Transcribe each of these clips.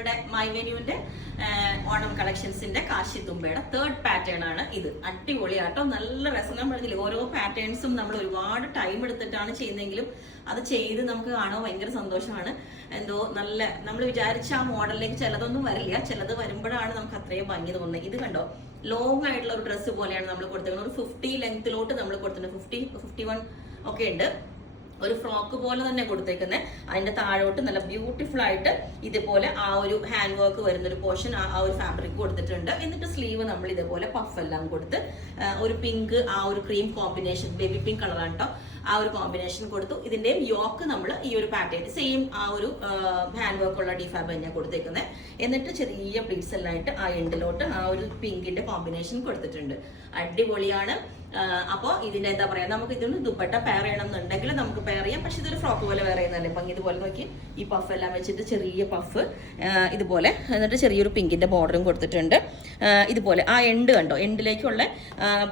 നമ്മളുടെ my വെന്യൂവിന്റെ Onam കളക്ഷൻസിന്റെ കാശിത്തുമ്പയുടെ 3rd pattern ആണ് ഇത്. അടിപൊളിയാട്ടോ, നല്ല രസം. ഞാൻ പറഞ്ഞില്ലേ, ഓരോ പാറ്റേൺസും നമ്മൾ ഒരുപാട് ടൈം എടുത്തിട്ടാണ് ചെയ്യുന്നതെങ്കിലും അത് ചെയ്ത് നമുക്ക് കാണുമ്പോൾ ഭയങ്കര സന്തോഷമാണ്. എന്തോ നല്ല നമ്മൾ വിചാരിച്ച ആ മോഡലിലേക്ക് ചിലതൊന്നും വരില്ല, ചിലത് വരുമ്പോഴാണ് നമുക്ക് അത്രയും ഭംഗി തോന്നുന്നത്. ഇത് കണ്ടോ, ലോങ് ആയിട്ടുള്ള ഒരു ഡ്രസ്സ് പോലെയാണ് നമ്മൾ കൊടുത്തിരിക്കുന്നത്. ഒരു 50 ലെങ്ത്തിലോട്ട് നമ്മൾ കൊടുത്തിട്ടുണ്ട്, 51 ഒക്കെ ഉണ്ട്. ഒരു ഫ്രോക്ക് പോലെ തന്നെ കൊടുത്തേക്കുന്നത്. അതിന്റെ താഴോട്ട് നല്ല ബ്യൂട്ടിഫുൾ ആയിട്ട് ഇതുപോലെ ആ ഒരു ഹാൻഡ് വർക്ക് വരുന്ന ഒരു പോർഷൻ ആ ഒരു ഫാബ്രിക് കൊടുത്തിട്ടുണ്ട്. എന്നിട്ട് സ്ലീവ് നമ്മൾ ഇതേപോലെ പഫ് എല്ലാം കൊടുത്ത് ഒരു പിങ്ക്, ആ ഒരു ക്രീം കോമ്പിനേഷൻ, ബേബി പിങ്ക് കളറാണ് കേട്ടോ, ആ ഒരു കോമ്പിനേഷൻ കൊടുത്തു. ഇതിന്റെ യോക്ക് നമ്മൾ ഈ ഒരു പാറ്റേൺ സെയിം ആ ഒരു ഹാൻഡ് വർക്ക് ഉള്ള ഡിഫാബ് തന്നെയാണ് കൊടുത്തേക്കുന്നത്. എന്നിട്ട് ചെറിയ പ്ലീറ്റ്സ് എല്ലാം ആയിട്ട് ആ എൻഡിലോട്ട് ആ ഒരു പിങ്കിന്റെ കോമ്പിനേഷൻ കൊടുത്തിട്ടുണ്ട്. അടിപൊളിയാണ്. അപ്പോൾ ഇതിന്റെ എന്താ പറയാ, നമുക്ക് ഇതിന് ദുപ്പട്ട പെയർ ചെയ്യണം എന്നുണ്ടെങ്കിൽ നമുക്ക് പെയർ ചെയ്യാം. പക്ഷെ ഇതൊരു ഫ്രോക്ക് പോലെ വേറെ ചെയ്യുന്നതല്ലേ ഭംഗി. ഇതുപോലെ നോക്കി ഈ പഫ് എല്ലാം വെച്ചിട്ട് ചെറിയ പഫ് ഇതുപോലെ, എന്നിട്ട് ചെറിയൊരു പിങ്കിന്റെ ബോർഡറും കൊടുത്തിട്ടുണ്ട്. ഇതുപോലെ ആ എൻഡ് കണ്ടോ, എൻഡിലേക്കുള്ള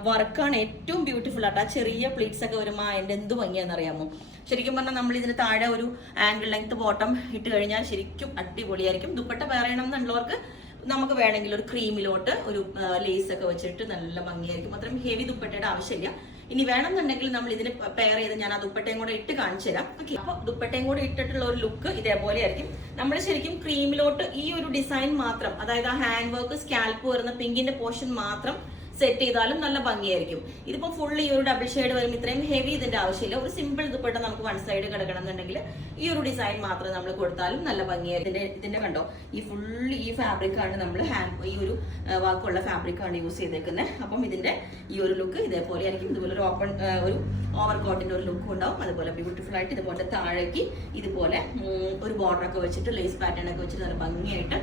വർക്കാണ് ഏറ്റവും ബ്യൂട്ടിഫുൾ ആയിട്ട്. ആ ചെറിയ പ്ലീറ്റ്സ് ഒക്കെ വരുമ്പോൾ ആ എൻഡ് എന്ത് ഭംഗിയാണെന്ന് അറിയാമോ? ശരിക്കും പറഞ്ഞാൽ നമ്മൾ ഇതിന് താഴെ ഒരു ആംഗിൾ ലെങ്ത് ബോട്ടം ഇട്ട് കഴിഞ്ഞാൽ ശരിക്കും അടിപൊളിയായിരിക്കും. ദുപ്പട്ട പെയർ ചെയ്യണം എന്നുള്ളവർക്ക് നമുക്ക് വേണമെങ്കിൽ ഒരു ക്രീമിലോട്ട് ഒരു ലേസ് ഒക്കെ വെച്ചിട്ട് നല്ല ഭംഗിയായിരിക്കും. അത്രയും ഹെവി ദുപ്പട്ടയുടെ ആവശ്യമില്ല. ഇനി വേണമെന്നുണ്ടെങ്കിൽ നമ്മൾ ഇതിന് പെയർ ചെയ്ത് ഞാൻ ആ ദുപ്പട്ടയും കൂടെ ഇട്ട് കാണിച്ചു തരാം. ഓക്കെ, അപ്പൊ ദുപ്പട്ടയും കൂടെ ഇട്ടിട്ടുള്ള ഒരു ലുക്ക് ഇതേപോലെ ആയിരിക്കും. നമ്മൾ ശരിക്കും ക്രീമിലോട്ട് ഈ ഒരു ഡിസൈൻ മാത്രം, അതായത് ആ ഹാൻഡ് വർക്ക് സ്കാൽപ്പ് വരുന്ന പിങ്കിന്റെ പോർഷൻ മാത്രം സെറ്റ് ചെയ്താലും നല്ല ഭംഗിയായിരിക്കും. ഇതിപ്പോ ഫുള്ള് ഈ ഒരു ഡബിൾ ഷെയ്ഡ് വരും. ഇത്രയും ഹെവി ഇതിന്റെ ആവശ്യമില്ല. ഒരു സിമ്പിൾ ദുപ്പട്ട നമുക്ക് വൺ സൈഡ് കിടക്കണം എന്നുണ്ടെങ്കിൽ ഈ ഒരു ഡിസൈൻ മാത്രം നമ്മൾ കൊടുത്താലും നല്ല ഭംഗിയായിരിക്കും. ഇതിന്റെ കണ്ടോ, ഈ ഫുള്ള് ഈ ഫാബ്രിക് ആണ് നമ്മൾ ഈ ഒരു വാക്കുള്ള ഫാബ്രിക് ആണ് യൂസ് ചെയ്തേക്കുന്നത്. അപ്പം ഇതിന്റെ ഈ ഒരു ലുക്ക് ഇതേപോലെ ആയിരിക്കും. ഇതുപോലെ ഒരു ഓപ്പൺ ഒരു ഓവർ കോട്ടിന്റെ ഒരു ലുക്ക് ഉണ്ടാവും. അതുപോലെ ബ്യൂട്ടിഫുൾ ആയിട്ട് ഇതുപോലെ താഴേക്ക് ഇതുപോലെ ഒരു ബോർഡർ ഒക്കെ വെച്ചിട്ട് ലേസ് പാറ്റേൺ ഒക്കെ വെച്ചിട്ട് നല്ല ഭംഗിയായിട്ട്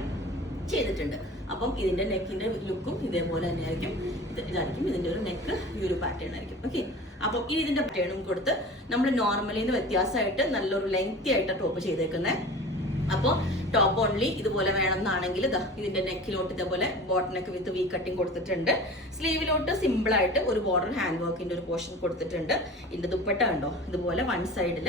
ചെയ്തിട്ടുണ്ട്. അപ്പം ഇതിന്റെ നെക്കിന്റെ ലുക്കും ഇതേപോലെ തന്നെ ആയിരിക്കും. ഇതായിരിക്കും ഇതിന്റെ ഒരു നെക്ക്, ഈ ഒരു പാറ്റേൺ ആയിരിക്കും. ഓക്കെ, അപ്പം ഈ ഇതിന്റെ പാറ്റേണും കൊടുത്ത് നമ്മൾ നോർമലിന്ന് വ്യത്യാസമായിട്ട് നല്ലൊരു ലെങ്തി ആയിട്ട് ടോപ്പ് ചെയ്തേക്കുന്നത്. അപ്പോൾ ടോപ്പ് ഓൺലി ഇതുപോലെ വേണമെന്നാണെങ്കിൽ ഇതിന്റെ നെക്കിലോട്ട് ഇതേപോലെ ബോട്ട് നെക്ക് വിത്ത് വി കട്ടിങ് കൊടുത്തിട്ടുണ്ട്. സ്ലീവിലോട്ട് സിമ്പിൾ ആയിട്ട് ഒരു ബോർഡർ ഹാൻഡ് വർക്കിന്റെ ഒരു പോർഷൻ കൊടുത്തിട്ടുണ്ട്. ഇതിന്റെ ദുപ്പട്ട കണ്ടോ, ഇതുപോലെ വൺ സൈഡിൽ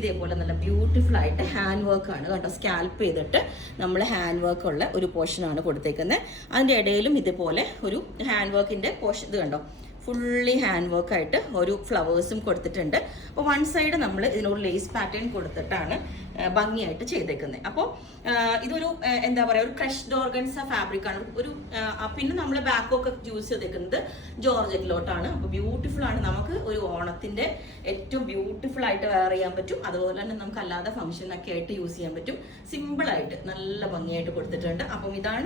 ഇതേപോലെ നല്ല ബ്യൂട്ടിഫുൾ ആയിട്ട് ഹാൻഡ് വർക്ക് ആണ് കേട്ടോ, സ്കാൽപ്പ് ചെയ്തിട്ട് നമ്മൾ ഹാൻഡ് വർക്ക് ഉള്ള ഒരു പോർഷൻ ആണ് കൊടുത്തേക്കുന്നത്. അതിന്റെ ഇടയിലും ഇതുപോലെ ഒരു ഹാൻഡ് വർക്കിന്റെ പോർഷൻ ഇത് കണ്ടോ, ഫുള്ളി ഹാൻഡ് വർക്ക് ആയിട്ട് ഒരു ഫ്ലവേഴ്സും കൊടുത്തിട്ടുണ്ട്. അപ്പോൾ വൺ സൈഡ് നമ്മൾ ഇതിനൊരു ലേസ് പാറ്റേൺ കൊടുത്തിട്ടാണ് ഭംഗിയായിട്ട് ചെയ്തേക്കുന്നത്. അപ്പോൾ ഇതൊരു എന്താ പറയുക, ഒരു ക്രഷ്ഡ് ഓർഗൻസ ഫാബ്രിക് ആണ്. ഒരു പിന്നെ നമ്മൾ ബാക്കൊക്കെ യൂസ് ചെയ്തേക്കുന്നത് ജോർജറ്റിലോട്ടാണ്. അപ്പോൾ ബ്യൂട്ടിഫുൾ ആണ്. നമുക്ക് ഒരു ഓണത്തിന്റെ ഏറ്റവും ബ്യൂട്ടിഫുൾ ആയിട്ട് വെയർ ചെയ്യാൻ പറ്റും. അതുപോലെ തന്നെ നമുക്ക് അല്ലാതെ ഫംഗ്ഷനൊക്കെ ആയിട്ട് യൂസ് ചെയ്യാൻ പറ്റും. സിമ്പിൾ ആയിട്ട് നല്ല ഭംഗിയായിട്ട് കൊടുത്തിട്ടുണ്ട്. അപ്പം ഇതാണ്